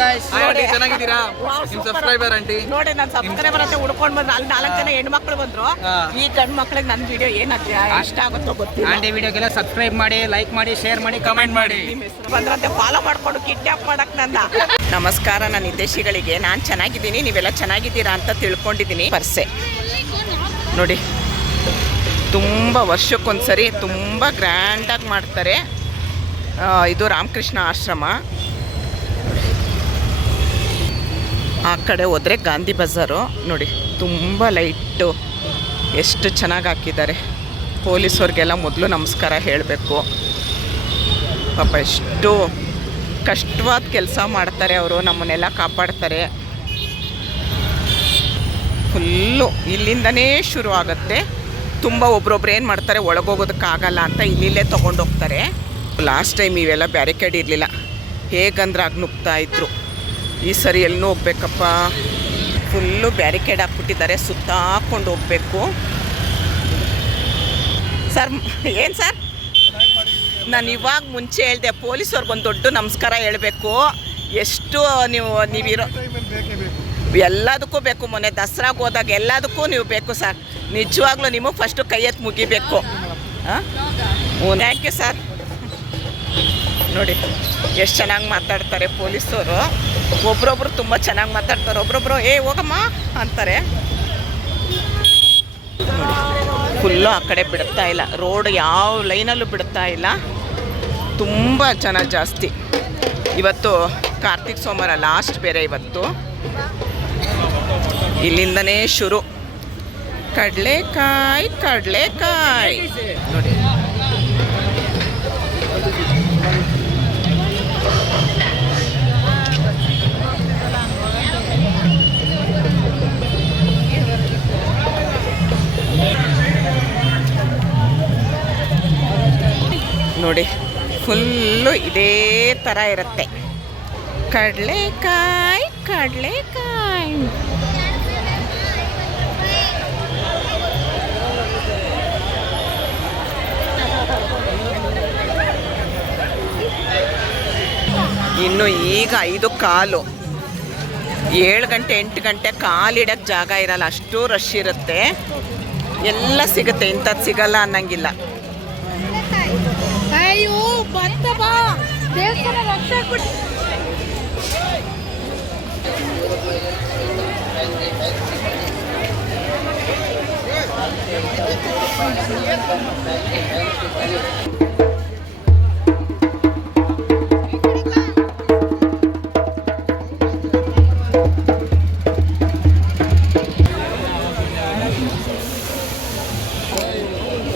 ನೋಡಿ. ಚೆನ್ನಾಗಿದ್ದೀರಾ? ನಿಮ್ ಸಬ್ಸ್ಕ್ರೈಬರ್ ಆಂಟಿ ನೋಡಿ ನಾನು ಸಬ್ಸ್ಕ್ರೈಬರ್ ಅಂತ ಹುಡ್ಕೊಂಡ್ ಬಂದ್ರು ಅಲ್ಲಿ ನಾಲ್ಕು ಜನ ಹೆಣ್ಮಕ್ಳು ಬಂದ್ರು. ಈ ಗಂಡ್ ಮಕ್ಳಿಗೆ ನನ್ನ ವಿಡಿಯೋ ಏನ್ ಇಷ್ಟ ಆಗುತ್ತೋ ಗೊತ್ತಿಲ್ಲ. ಆಂಟಿ ವಿಡಿಯೋಗೆಲ್ಲ ಸಬ್ಸ್ಕ್ರೈಬ್ ಮಾಡಿ ಲೈಕ್ ಮಾಡಿ ಶೇರ್ ಮಾಡಿ ಕಮೆಂಟ್ ಮಾಡಿ. ಬಂದ್ರಂತೆ ಫಾಲೋ ಮಾಡ್ಕೊಂಡು ಕಿಡ್ನಾಪ್ ಮಾಡಕ್ ನನ್ನ ನಮಸ್ಕಾರ ನನ್ನ ನಿರ್ದೇಶಿಗಳಿಗೆ. ನಾನು ಚೆನ್ನಾಗಿದ್ದೀನಿ ನೀವೆಲ್ಲ ಚೆನ್ನಾಗಿದ್ದೀರಾ ಅಂತ ತಿಳ್ಕೊಂಡಿದ್ದೀನಿ. ಪರ್ಸೆ. ನೋಡಿ. ತುಂಬ ವರ್ಷಕ್ಕೊಂದ್ಸರಿ ತುಂಬ ಗ್ರ್ಯಾಂಡಾಗಿ ಮಾಡ್ತಾರೆ. ಇದು ರಾಮಕೃಷ್ಣ ಆಶ್ರಮ. ಆ ಕಡೆ ಹೋದರೆ ಗಾಂಧಿ ಬಜಾರು. ನೋಡಿ, ತುಂಬ ಲೈಟು. ಎಷ್ಟು ಚೆನ್ನಾಗಿ ಹಾಕಿದ್ದಾರೆ. ಪೊಲೀಸವ್ರಿಗೆಲ್ಲ ಮೊದಲು ನಮಸ್ಕಾರ ಹೇಳಬೇಕು. ಪಾಪ ಎಷ್ಟು ಕಷ್ಟವಾದ ಕೆಲಸ ಮಾಡ್ತಾರೆ ಅವರು, ನಮ್ಮನ್ನೆಲ್ಲ ಕಾಪಾಡ್ತಾರೆ. ಫುಲ್ಲು ಇಲ್ಲಿಂದನೇ ಶುರು ಆಗುತ್ತೆ. ತುಂಬ ಒಬ್ರೊಬ್ರು ಏನು ಮಾಡ್ತಾರೆ ಒಳಗೋಗೋದಕ್ಕಾಗಲ್ಲ ಅಂತ ಇಲ್ಲಿಲ್ಲೇ ತೊಗೊಂಡೋಗ್ತಾರೆ. ಲಾಸ್ಟ್ ಟೈಮ್ ಇವೆಲ್ಲ ಬ್ಯಾರಿಕೇಡ್ ಇರಲಿಲ್ಲ. ಹೇಗಂದ್ರೆ ಆಗ ನುಗ್ತಾ ಇದ್ರು. ಈ ಸರಿ ಎಲ್ಲೂ ಹೋಗ್ಬೇಕಪ್ಪ. ಫುಲ್ಲು ಬ್ಯಾರಿಕೇಡ್ ಹಾಕ್ಬಿಟ್ಟಿದ್ದಾರೆ ಸುತ್ತಾಕೊಂಡು ಹೋಗ್ಬೇಕು. ಸರ್ ಏನು ಸರ್ ನಾನು ಇವಾಗ ಮುಂಚೆ ಹೇಳಿದೆ ಪೊಲೀಸವ್ರಿಗೆ ಒಂದು ದೊಡ್ಡ ನಮಸ್ಕಾರ ಹೇಳಬೇಕು. ಎಷ್ಟು ನೀವು, ನೀವಿರೋ ಎಲ್ಲದಕ್ಕೂ ಬೇಕು ಮೊನ್ನೆ, ದಸರಾಗೆ ಹೋದಾಗ ಎಲ್ಲದಕ್ಕೂ ನೀವು ಬೇಕು ಸರ್ ನಿಜವಾಗ್ಲೂ ನಿಮಗೆ ಫಸ್ಟು ಕೈ ಎತ್ತಿ ಮುಗಿಬೇಕು. ಹಾಂ? ಹ್ಞೂ ಥ್ಯಾಂಕ್ ಯು ಸರ್ ನೋಡಿ, ಎಷ್ಟು ಚೆನ್ನಾಗಿ ಮಾತಾಡ್ತಾರೆ ಪೊಲೀಸವರು. ಒಬ್ರೊಬ್ರು ತುಂಬ ಚೆನ್ನಾಗಿ ಮಾತಾಡ್ತಾರೆ. ಒಬ್ರೊಬ್ರು, ಏ, ಹೋಗಮ್ಮ, ಅಂತಾರೆ. ಫುಲ್ಲು ಆ ಕಡೆ ಬಿಡ್ತಾ ಇಲ್ಲ. ರೋಡ್ ಯಾವ ಲೈನಲ್ಲೂ ಬಿಡ್ತಾ ಇಲ್ಲ. ತುಂಬ ಜನ ಜಾಸ್ತಿ. ಇವತ್ತು ಕಾರ್ತಿಕ್ ಸೋಮವಾರ ಲಾಸ್ಟ್ ಬೇರೆ ಇವತ್ತು. ಇಲ್ಲಿಂದನೇ ಶುರು. ಕಡಲೆಕಾಯಿ ಕಡಲೆಕಾಯಿ. ನೋಡಿ. ಫುಲ್ಲು ಇದೇ ಥರ ಇರುತ್ತೆ. ಕಡಲೆಕಾಯಿ ಕಡಲೆಕಾಯಿ. ಇನ್ನು ಈಗ ಐದು ಕಾಲು. ಏಳು ಗಂಟೆ, ಎಂಟು ಗಂಟೆ ಕಾಲಿಡಕ್ಕೆ ಜಾಗ ಇರಲ್ಲ. ಅಷ್ಟು ರಶ್ ಇರುತ್ತೆ. ಎಲ್ಲ ಸಿಗುತ್ತೆ. ಇಂಥದ್ದು ಸಿಗಲ್ಲ ಅನ್ನಂಗಿಲ್ಲ. ಬಂತ ಬಾ ದೇವಸ್ಥಾನ ರಕ್ಷೆ ಆಗ್ಬಿಟ್ಟು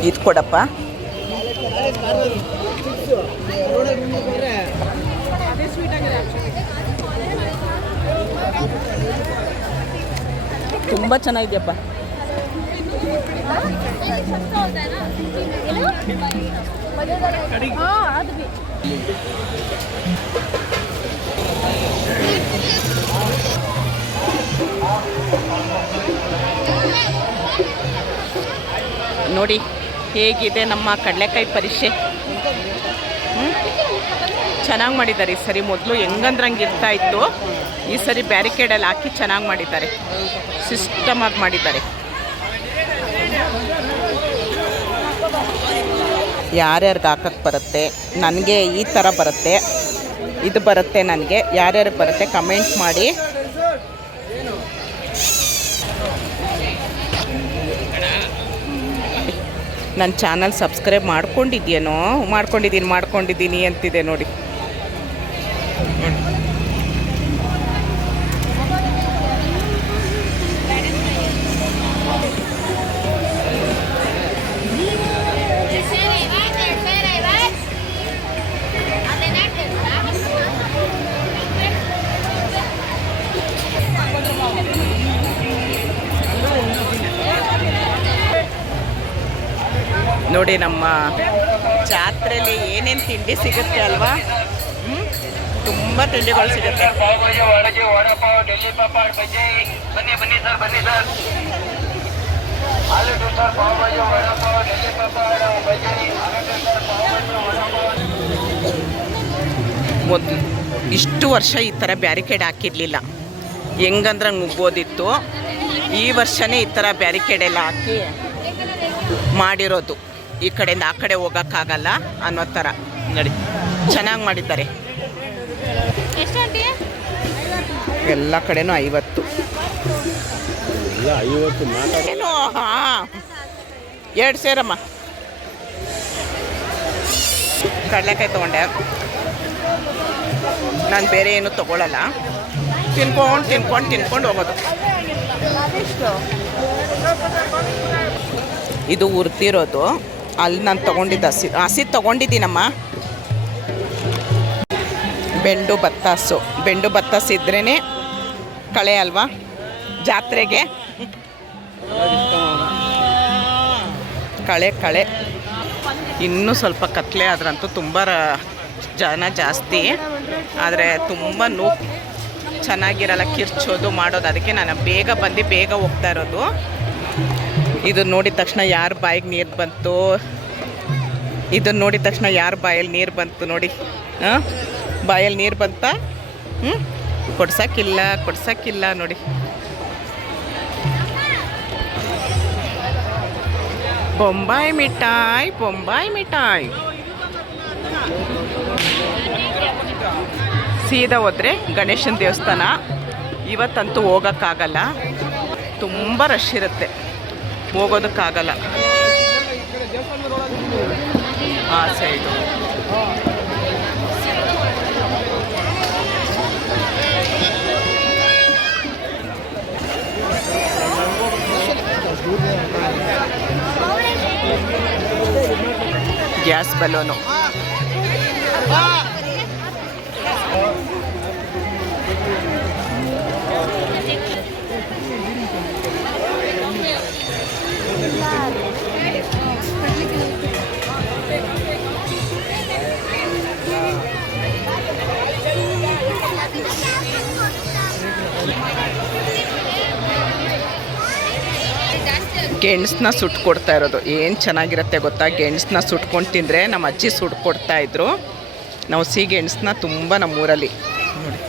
ಇದು ಕೊಡಪ್ಪ ತುಂಬ ಚೆನ್ನಾಗಿದೆಯಪ್ಪ. ನೋಡಿ ಹೇಗಿದೆ ನಮ್ಮ ಕಡಲೆಕಾಯಿ ಪರೀಕ್ಷೆ? ಚೆನ್ನಾಗಿ ಮಾಡಿದ್ದಾರೆ ಸರಿ ಮೊದಲು. ಹೆಂಗಂದ್ರಂಗೆ ಇರ್ತಾ ಇತ್ತು. ಈ ಸರಿ ಬ್ಯಾರಿಕೇಡಲ್ಲಿ ಹಾಕಿ ಚೆನ್ನಾಗಿ ಮಾಡಿದ್ದಾರೆ. ಸಿಸ್ಟಮಾಗಿ ಮಾಡಿದ್ದಾರೆ. ಯಾರ್ಯಾರಿಗೆ ಹಾಕಕ್ಕೆ ಬರುತ್ತೆ, ನನಗೆ ಈ ಥರ ಬರುತ್ತೆ, ಇದು ಬರುತ್ತೆ ನನಗೆ, ಯಾರ್ಯಾರಿಗೆ ಬರುತ್ತೆ ಕಮೆಂಟ್ ಮಾಡಿ. ನನ್ನ ಚಾನಲ್ ಸಬ್ಸ್ಕ್ರೈಬ್ ಮಾಡ್ಕೊಂಡಿದ್ಯೇನೋ ಮಾಡ್ಕೊಂಡಿದ್ದೀನಿ ಮಾಡ್ಕೊಂಡಿದ್ದೀನಿ ಅಂತಿದೆ ನೋಡಿ. ನೋಡಿ ನಮ್ಮ ಜಾತ್ರೆಯಲ್ಲಿ ಏನೇನು ತಿಂಡಿ ಸಿಗುತ್ತೆ ಅಲ್ವಾ? ತುಂಬ ತಿಂಡಿಗಳು ಸಿಗುತ್ತೆ. ಮೊದ್ಲು ಇಷ್ಟು ವರ್ಷ ಈ ಥರ ಬ್ಯಾರಿಕೇಡ್ ಹಾಕಿರಲಿಲ್ಲ. ಹೆಂಗಂದ್ರೆ ನುಗ್ಬೋದಿತ್ತು ಈ ವರ್ಷನೇ ಈ ಥರ ಬ್ಯಾರಿಕೇಡ್ ಎಲ್ಲ ಹಾಕಿ ಮಾಡಿರೋದು. ಈ ಕಡೆಯಿಂದ ಆ ಕಡೆ ಹೋಗೋಕ್ಕಾಗಲ್ಲ ಅನ್ನೋ ಥರ. ನಡಿ. ಚೆನ್ನಾಗಿ ಮಾಡಿದ್ದಾರೆ. ಎಷ್ಟು ಆಂಟಿ? ಎಲ್ಲ ಕಡೆನೂ ಐವತ್ತು. ಏನು? ಹಾಂ. ಎರಡು ಸೇರಮ್ಮ. ಕಡಲೆಕಾಯಿ ತೊಗೊಂಡೆ. ನಾನು ಬೇರೆ ಏನು ತೊಗೊಳಲ್ಲ. ತಿನ್ಕೊಂಡು ತಿನ್ಕೊಂಡು ತಿನ್ಕೊಂಡು ಹೋಗೋದು. ಇದು ಹುರ್ತಿರೋದು ಅಲ್ಲಿ ನಾನು ತೊಗೊಂಡಿದ್ದ ಹಸಿ ಹಸಿ ತೊಗೊಂಡಿದ್ದೀನಮ್ಮ. ಬೆಂಡು ಬತ್ತಾಸು. ಬೆಂಡು ಬತ್ತಾಸು ಇದ್ರೇ ಕಳೆ ಅಲ್ವಾ? ಜಾತ್ರೆಗೆ. ಕಳೆ ಕಳೆ. ಇನ್ನೂ ಸ್ವಲ್ಪ ಕತ್ಲೆ ಆದ್ರಂತೂ ತುಂಬ ಜನ ಜಾಸ್ತಿ. ಆದರೆ ತುಂಬ ನೂ ಚೆನ್ನಾಗಿರಲ್ಲ ಕಿರ್ಚೋದು ಮಾಡೋದು. ಅದಕ್ಕೆ ನಾನು ಬೇಗ ಬಂದು ಬೇಗ ಹೋಗ್ತಾ ಇರೋದು. ಇದು ನೋಡಿದ ತಕ್ಷಣ ಯಾರ ಬಾಯಿಗೆ ನೀರು ಬಂತು? ಇದನ್ನ ನೋಡಿದ ತಕ್ಷಣ ಯಾರ ಬಾಯಲ್ಲಿ ನೀರು ಬಂತು ನೋಡಿ. ಹಾಂ? ಬಾಯಲ್ಲಿ ನೀರು ಬಂತ? ಹ್ಞೂ ಕೊಡ್ಸೋಕ್ಕಿಲ್ಲ ಕೊಡ್ಸೋಕ್ಕಿಲ್ಲ ನೋಡಿ. ಬೊಂಬಾಯಿ ಮಿಠಾಯಿ ಬೊಂಬಾಯಿ ಮಿಠಾಯಿ. ಸೀದಾ ಹೋದ್ರೆ ಗಣೇಶನ ದೇವಸ್ಥಾನ. ಇವತ್ತಂತೂ ಹೋಗೋಕ್ಕಾಗಲ್ಲ. ತುಂಬ ರಶ್ ಇರುತ್ತೆ. ಹೋಗೋದಕ್ಕಾಗಲ್ಲ. ಆ ಸೈಡು ಗ್ಯಾಸ್ ಬಲೂನು. ಗೆಣಸನ್ನ ಸುಟ್ಕೊಡ್ತಾ ಇರೋದು. ಏನು ಚೆನ್ನಾಗಿರುತ್ತೆ ಗೊತ್ತಾ? ಗೆಣಸನ್ನ ಸುಟ್ಕೊಂಡು ತಿಂದರೆ ನಮ್ಮ ಅಜ್ಜಿ ಸುಟ್ಕೊಡ್ತಾ ಇದ್ರು. ನಾವು ಸಿಹಿ ಗೆಣಸನ್ನ ತುಂಬ ನಮ್ಮೂರಲ್ಲಿ. ನೋಡಿ.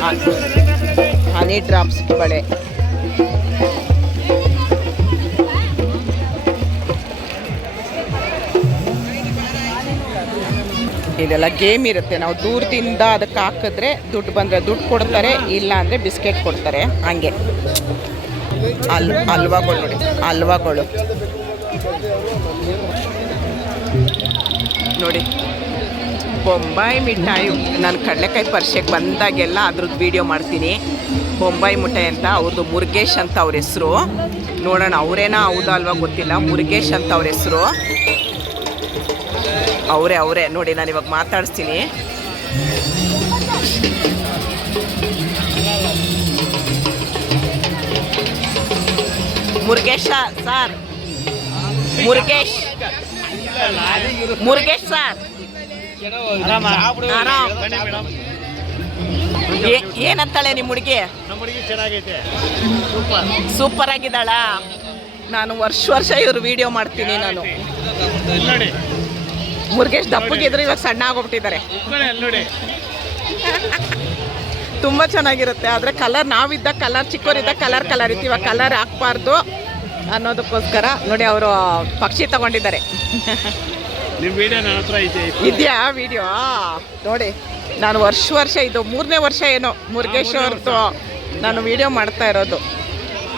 ನೋಡಿ. ಹನಿ ಡ್ರಾಪ್ಸ್ ಬಳೆ. ಇದೆಲ್ಲ ಗೇಮ್ ಇರುತ್ತೆ. ನಾವು ದೂರದಿಂದ ಅದಕ್ಕೆ ಹಾಕಿದ್ರೆ ದುಡ್ಡು ಬಂದರೆ ದುಡ್ಡು ಕೊಡ್ತಾರೆ, ಇಲ್ಲ ಅಂದರೆ ಬಿಸ್ಕೆಟ್ ಕೊಡ್ತಾರೆ. ಹಂಗೆ. ಅಲ್ ಹಲ್ವಾಗಳು ನೋಡಿ ಹಲ್ವಾಗಳು ನೋಡಿ, ಬೊಂಬಾಯಿ ಮಿಠಾಯಿ. ನಾನು ಕಡಲೆಕಾಯಿ ಪರ್ಷೆಗೆ ಬಂದಾಗೆಲ್ಲ ಅದ್ರದ್ದು ವೀಡಿಯೋ ಮಾಡ್ತೀನಿ. ಬೊಂಬಾಯಿ ಮಿಠಾಯಿ ಅಂತ, ಅವ್ರದ್ದು ಮುರುಗೇಶ್ ಅಂತ ಅವ್ರ ಹೆಸರು. ನೋಡೋಣ, ಅವರೇನಾ ಹೌದಾ ಅಲ್ವಾ ಗೊತ್ತಿಲ್ಲ. ಮುರುಗೇಶ್ ಅಂತ ಅವ್ರ ಹೆಸರು. ಅವರೇ ಅವರೇ. ನೋಡಿ ನಾನು ಇವಾಗ ಮಾತಾಡಿಸ್ತೀನಿ. ಮುರುಗೇಶ ಸರ್. ಮುರುಗೇಶ್. ಮುರುಗೇಶ್ ಸರ್. ಏನಂತಾಳೆ ನಿಮ್ಮ ಹುಡುಗಿ? ಸೂಪರ್ ಆಗಿದ್ದಾಳ? ನಾನು ವರ್ಷ ವರ್ಷ ಇವ್ರು ವಿಡಿಯೋ ಮಾಡ್ತೀನಿ ನಾನು. ಮುರುಗೇಶ್ ದಪ್ಪಗಿದ್ರು ಇವಾಗ ಸಣ್ಣ ಆಗೋಗ್ಬಿಟ್ಟಿದ್ದಾರೆ ತುಂಬ ಚೆನ್ನಾಗಿರುತ್ತೆ ಆದರೆ ಕಲರ್ ನಾವಿದ್ದ ಕಲರ್ ಚಿಕ್ಕವರಿದ್ದ ಕಲರ್ ಕಲರ್ ಇತ್ತು. ಇವಾಗ ಕಲರ್ ಹಾಕ್ಬಾರ್ದು ಅನ್ನೋದಕ್ಕೋಸ್ಕರ ನೋಡಿ ಅವರು ಪಕ್ಷಿ ತಗೊಂಡಿದ್ದಾರೆ. ಇದೆಯಾ ವಿಡಿಯೋ ನೋಡಿ ನಾನು ವರ್ಷ ವರ್ಷ ಇದು ಮೂರನೇ ವರ್ಷ ಏನೋ ಮುರುಗೇಶ್ ಅವ್ರದ್ದು ನಾನು ವಿಡಿಯೋ ಮಾಡ್ತಾ ಇರೋದು.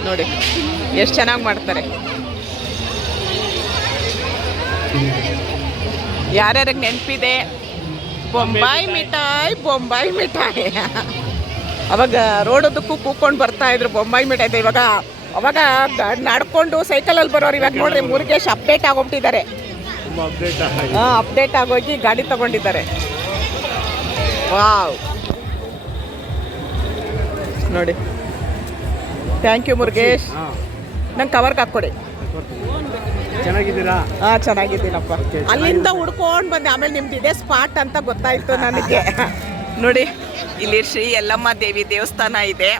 ನೋಡಿ ಎಷ್ಟು ಚೆನ್ನಾಗಿ ಮಾಡ್ತಾರೆ. ಯಾರ್ಯಾರಿಗೆ ನೆನಪಿದೆ? ಬೊಂಬಾಯಿ ಮಿಠಾಯಿ ಬೊಂಬಾಯಿ ಮಿಠಾಯಿ. ಅವಾಗ ರೋಡದಕ್ಕೂ ಕೂಕೊಂಡು ಬರ್ತಾ ಇದ್ರು ಬೊಂಬಾಯಿ ಮಿಠಾಯಿ ಇವಾಗ ಅವಾಗ ನಡ್ಕೊಂಡು ಸೈಕಲಲ್ಲಿ ಬರೋರು ಇವಾಗ ನೋಡ್ರಿ ಮುರುಗೇಶ್ ಅಪ್ಡೇಟ್ ಆಗೋಗ್ಬಿಟ್ಟಿದ್ದಾರೆ. ಹಾಂ ಅಪ್ಡೇಟ್ ಆಗೋಗಿ ಗಾಡಿ ತಗೊಂಡಿದ್ದಾರೆ. ವಾವ್. ನೋಡಿ. Thank you Murugesh. ನಂಗೆ ಕವರ್ಗೆ ಹಾಕ್ಕೊಡಿ. ಚೆನ್ನಾಗಿದ್ದೀರಾ? ಹಾಂ ಚೆನ್ನಾಗಿದ್ದೀನಪ್ಪ. ಅಲ್ಲಿಂದ ಹುಡ್ಕೊಂಡು ಬಂದೆ. ಆಮೇಲೆ ನಿಮ್ದು ಇದೇ ಸ್ಪಾಟ್ ಅಂತ ಗೊತ್ತಾಯ್ತು ನನಗೆ. ನೋಡಿ ಇಲ್ಲಿ ಶ್ರೀ ಯಲ್ಲಮ್ಮ ದೇವಿ ದೇವಸ್ಥಾನ ಇದೆ.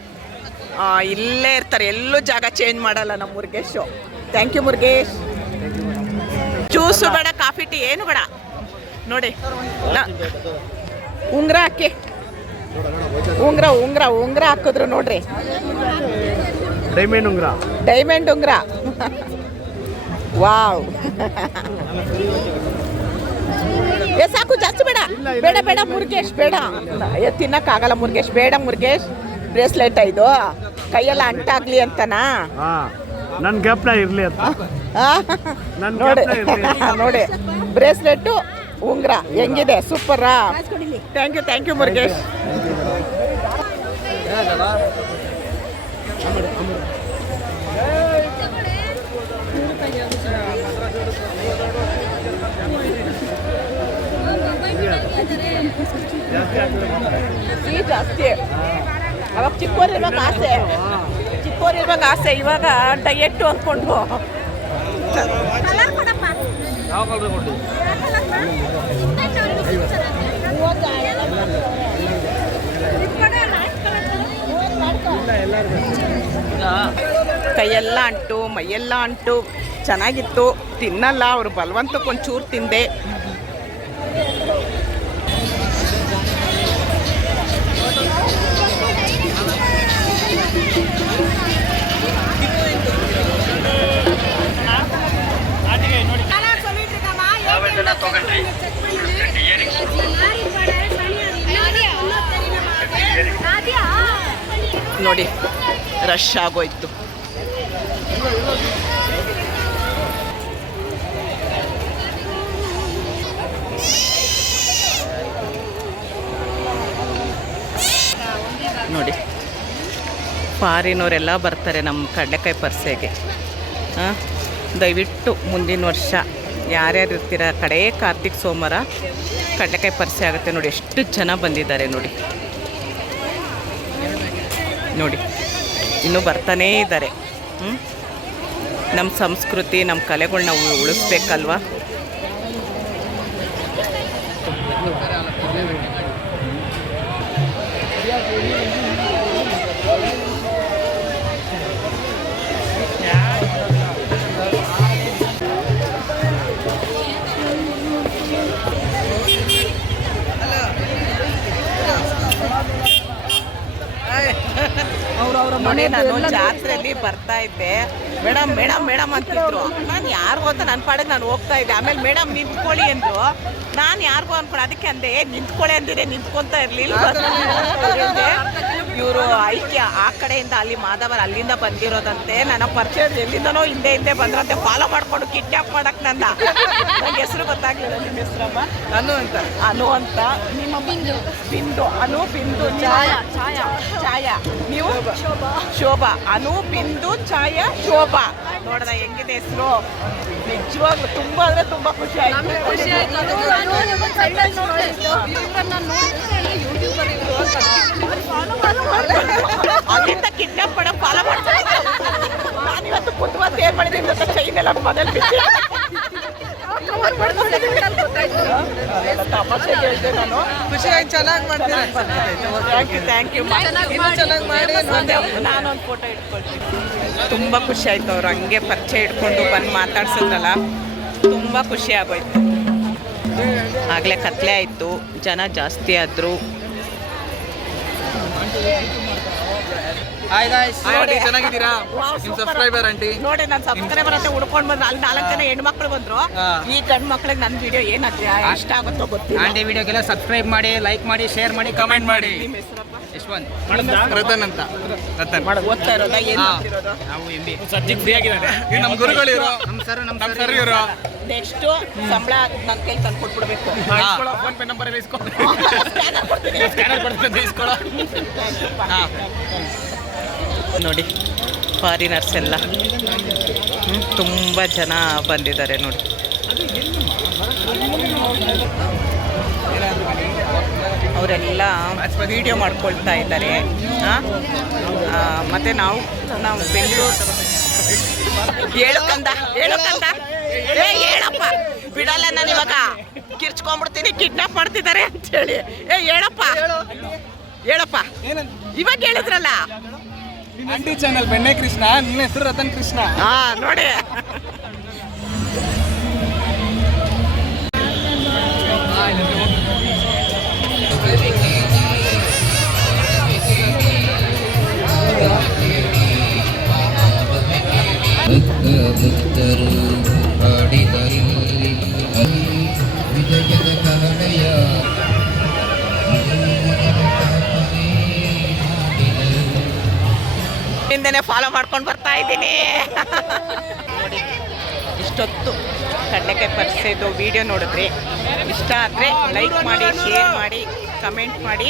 ಆ, ಇಲ್ಲೇ ಇರ್ತಾರೆ. ಎಲ್ಲೂ ಜಾಗ ಚೇಂಜ್ ಮಾಡಲ್ಲ ನಮ್ಮ Murugesh. Thank you Murugesh. Juice ಬೇಡ ಕಾಫಿ ಟೀ ಏನು ಬೇಡ. ನೋಡಿ ನ- ಉಂಗ್ರ ಹಾಕಿ. ಉಂಗ್ರ ಉಂಗ್ರ ಉಂಗ್ರ ಹಾಕಿದ್ರು ನೋಡ್ರಿ. ಡೈಮಂಡ್ ಉಂಗ್ರ. ಡೈಮಂಡ್ ಉಂಗ್ರ. ವಾವ್. ಏ ಸಾಕು ಜಾಸ್ತಿ ಬೇಡ. ಬೇಡ ಬೇಡ ಮುರುಗೇಶ್ ಬೇಡ. ಏ ತಿನ್ನಕ್ಕಾಗಲ್ಲ ಮುರುಗೇಶ್ ಬೇಡ ಮುರುಗೇಶ್. ಬ್ರೇಸ್ಲೆಟ್ ಇದು. ಕೈಯೆಲ್ಲ ಅಂಟಾಗ್ಲಿ ಅಂತನಾ? ಹಾ ನನ್ನ ಗ್ಯಾಪ್ನ ಇರ್ಲಿ ಅಂತ. ನೋಡಿ. ನೋಡಿ. ಬ್ರೇಸ್ಲೆಟ್ಟು ಉಂಗ್ರ. ಹೆಂಗಿದೆ? ಸೂಪರಾ? Thank you thank you Murugesh. Fee ಜಾಸ್ತಿ. ಅವಾಗ ಚಿಕ್ಕವರಿರುವಾಗ ಆಸೆ. ಚಿಕ್ಕವರಿರುವಾಗ ಆಸೆ. ಇವಾಗ ಡಯೆಟ್ಟು ಅಂದ್ಕೊಂಡು ಕೈಯೆಲ್ಲ ಅಂಟು, ಮೈಯೆಲ್ಲ ಅಂಟು. ಚೆನ್ನಾಗಿತ್ತು. ತಿನ್ನಲ್ಲ. ಅವರು ಬಲವಂತಕ್ಕೆ ನೋಡಿ ರಶ್ ಆಗೋಯ್ತು. ನೋಡಿ ಫಾರಿನವರೆಲ್ಲ ಬರ್ತಾರೆ ನಮ್ಮ ಕಡಲೆಕಾಯಿ ಪರ್ಸೆಗೆ. ಹಾಂ? ದಯವಿಟ್ಟು ಮುಂದಿನ ವರ್ಷ ಯಾರ್ಯಾರು ಇರ್ತೀರ, ಕಡೆ ಕಾರ್ತಿಕ್ ಸೋಮವಾರ ಕಡಲೆಕಾಯಿ ಪರಿಸೆ ಆಗುತ್ತೆ ನೋಡಿ, ಎಷ್ಟು ಜನ ಬಂದಿದ್ದಾರೆ ನೋಡಿ. ನೋಡಿ, ಇನ್ನೂ ಬರ್ತಾನೇ ಇದ್ದಾರೆ. ಹ್ಞೂ ನಮ್ಮ ಸಂಸ್ಕೃತಿ ನಮ್ಮ ಕಲೆಗಳ್ನ ಉ- ಉಳಿಸ್ಬೇಕಲ್ವಾ ಮನೆ ನಾನು ಜಾತ್ರೆಯಲ್ಲಿ ಬರ್ತಾ ಇದ್ದೆ. ಮೇಡಮ್ ಮೇಡಮ್ ಮೇಡಮ್ ಅಂತಿದ್ರು. ನಾನು ಯಾರು ಅಂತ ನನ್ನ ಪಾಡಿಗೆ ನಾನು ಹೋಗ್ತಾ ಇದ್ದೆ. ಆಮೇಲೆ ಮೇಡಮ್ ನಿಂತ್ಕೊಳ್ಳಿ ಅಂದ್ರು. ನಾನು ಯಾರಿಗೂ ಅನ್ಕೊಂಡು ಅದಕ್ಕೆ ಅಂದೆ "ಏ, ನಿಂತ್ಕೊಳ್ಳಿ ಅಂದಿದೆ ನಿಂತ್ಕೊಂತ ಇರಲಿಲ್ಲ? ಇವರು ಐಕ್ಯ ಆ ಕಡೆಯಿಂದ ಅಲ್ಲಿ ಮಾಧವರ್ ಅಲ್ಲಿಂದ ಬಂದಿರೋದಂತೆ ನನ್ನ ಪರಿಚಯ ಎಲ್ಲಿಂದನೋ ಹಿಂದೆ ಹಿಂದೆ ಬಂದ್ರಂತೆ ಫಾಲೋ ಮಾಡ್ಕೊಂಡು ಕಿಡ್ನಾಪ್ ಮಾಡಕ್ ನನ್ನ ನನ್ಗೆ ಹೆಸರು ಗೊತ್ತಾಗ್ಲಿಲ್ಲ ನಿಮ್ಮ ಹೆಸರಮ್ಮ? ಅನು ಅಂತ. ಅನು ಅಂತ. ನಿಮ್ಮ ಬಿಂದು. ಬಿಂದು ಅನು ಬಿಂದು ಛಾಯಾ ಛಾಯಾ. ಛಾಯಾ. ನೀವು? ಶೋಭಾ. ಅನು ಬಿಂದು ಛಾಯಾ ಶೋಭಾ. ನೋಡ್ದ ಹೆಸರು. ನಿಜವಾಗ್ಲು ತುಂಬಾ ಅಂದ್ರೆ ತುಂಬಾ ಖುಷಿ ಆಯ್ತು. ಖುಷಿ ಆಯ್ತು. ಅಲ್ಲಿಂದ ಕಿಡ್ನಾಪ್ ಮಾಡೋ ಫಾಲೋ ಮಾಡ್ತಾರೆ ನಾನು ಇವತ್ತು ಸೇರ್ ಏನ್ ಮಾಡಿದ್ದೀನಿ. ಅಂತ ಚೈನ್ ಎಲ್ಲ ತಮಾಷೆ ಹೇಳಿದೆ ನಾನು. ಆಯ್ತು. ಚೆನ್ನಾಗಿ ಮಾಡ್ತೀನಿ ಥ್ಯಾಂಕ್ ಯು ಥ್ಯಾಂಕ್ ಯು ಚೆನ್ನಾಗಿ ಮಾಡಿ. ನಾನೊಂದು ಫೋಟೋ ಇಟ್ಕೊಳ್ತೀನಿ. ತುಂಬ ಖುಷಿ ಆಯ್ತು ಅವ್ರು ಹಂಗೆ ಪರಿಚಯ ಇಟ್ಕೊಂಡು ಬಂದು ಮಾತಾಡ್ಸಿದ್ರಲ್ಲ ತುಂಬ ಖುಷಿ ಆಗೋಯ್ತು. ಆಗಲೇ ಕತ್ಲೆ ಆಯಿತು ಜನ ಜಾಸ್ತಿ ಆದರು. ನೋಡಿ. ನಿಮ್ ಸಬ್ಸ್ಕ್ರೈಬರ್ ಆಂಟಿ ನೋಡಿ ನಾನು ಸಬ್ಸ್ಕ್ರೈಬರ್ ಅಂತ ಹುಡ್ಕೊಂಡು ಬಂದ್ರು ಅಲ್ಲಿ ನಾಲ್ಕು ಜನ ಹೆಣ್ಮಕ್ಳು ಬಂದ್ರು. ಈ ಗಂಡು ಮಕ್ಳಿಗೆ ನನ್ನ ವಿಡಿಯೋ ಏನಾದ್ರೆ ಇಷ್ಟ ಆಗುತ್ತೋ ಗೊತ್ತಿಲ್ಲ. ವಿಡಿಯೋಗೆಲ್ಲ ಸಬ್ಸ್ಕ್ರೈಬ್ ಮಾಡಿ ಲೈಕ್ ಮಾಡಿ ಶೇರ್ ಮಾಡಿ ಕಮೆಂಟ್ ಮಾಡಿ. ಯಶವಂತ್ ರತನ್ ಅಂತ. ರತನ್. ಓದ್ತಾ ಇರೋದಾ? ಏನು ಹಾ. ನಾವು ಎಂ ಬಿ ಸಬ್ಜೆಕ್ಟ್ ಫ್ರೀ ಆಗಿದ್ದಾರೆ. ಇವ್ರು ನಮ್ಮ ಗುರುಗಳು ಇರೋ ನಮ್ಮ ಸರ್ ನಮ್ಮ ಸರ್ ಇವರು. ನೆಕ್ಸ್ಟ್ ಸಂಬಳ ನನ್ನ ಕೈ ತಂದು ಕೊಟ್ಬಿಡ್ಬೇಕು. PhonePe number ಇಸ್ಕೊ. Scanner ಕೊಡ್ತೀನಿ. ಸ್ಕ್ಯಾನರ್ ಕೊಡ್ತೀನಿ ಇಸ್ಕೊಳ್ಳೋ ನೋಡಿ ಫಾರಿನರ್ಸ್ ಎಲ್ಲ. ತುಂಬಾ ತುಂಬ ಜನ ಬಂದಿದ್ದಾರೆ ನೋಡಿ. ಅವರೆಲ್ಲ ವಿಡಿಯೋ ಮಾಡ್ಕೊಳ್ತಾ ಇದ್ದಾರೆ. ಮತ್ತೆ ನಾವು ನಾವು ಬೆಂಗಳೂರು ಹೇಳು ಹೇಳು ಏ ಹೇಳಪ್ಪ. ಬಿಡಲ್ಲ ನಾನು ಇವಾಗ. ಕಿರ್ಚ್ಕೊಂಡ್ಬಿಡ್ತೀನಿ ಕಿಡ್ನಾಪ್ ಮಾಡ್ತಿದ್ದಾರೆ ಅಂತೇಳಿ ಏ ಹೇಳಪ್ಪ. ಹೇಳಪ್ಪ. ಇವಾಗ ಹೇಳಿದ್ರಲ್ಲ. ಚಾನಲ್ ಬೆಣ್ಣೆ ಕೃಷ್ಣ ನಿನ್ನ ಹೆಸರು ರತನ್ ಕೃಷ್ಣ. ಹಾ ನೋಡಿ. ಫಾಲೋ ಮಾಡ್ಕೊಂಡು ಬರ್ತಾ ಇದ್ದೀನಿ. ನೋಡಿ ಇಷ್ಟೊತ್ತು ಕಡಲೆಕಾಯಿ ಪರಿಸಿದ್ದು ವಿಡಿಯೋ ನೋಡಿದ್ರಿ. ಇಷ್ಟ ಆದರೆ ಲೈಕ್ ಮಾಡಿ ಶೇರ್ ಮಾಡಿ ಕಮೆಂಟ್ ಮಾಡಿ.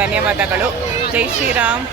ಧನ್ಯವಾದಗಳು. ಜೈ ಶ್ರೀರಾಮ್.